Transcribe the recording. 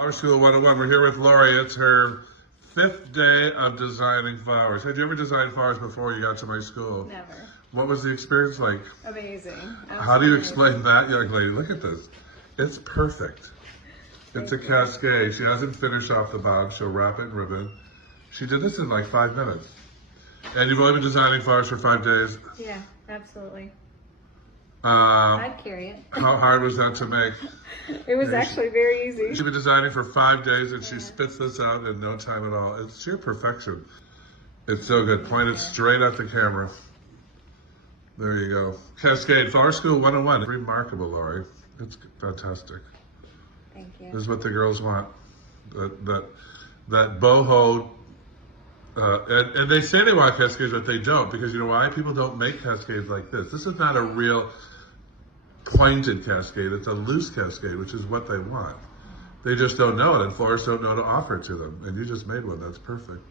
Flower School 101. We're here with Lori. It's her 5th day of designing flowers. Had you ever designed flowers before you got to my school? Never. What was the experience like? Amazing. How do you Absolutely explain that, young lady? Look at this. It's perfect. It's a cascade. She hasn't finished off the bottom. She'll wrap it in ribbon. She did this in like 5 minutes. And you've only been designing flowers for 5 days. Yeah, absolutely. Uh, I'd carry it. how hard was that to make? It was actually very easy. She's been designing for 5 days and she spits this out in no time at all. It's sheer perfection. It's so good. Point it straight at the camera. There you go. Cascade, Flower School 101. Remarkable, Lori. It's fantastic. Thank you. This is what the girls want. That boho. And they say they want cascades, but they don't, because you know why? People don't make cascades like this. This is not a real pointed cascade. It's a loose cascade, which is what they want. They just don't know it, and florists don't know how to offer it to them. And you just made one. That's perfect.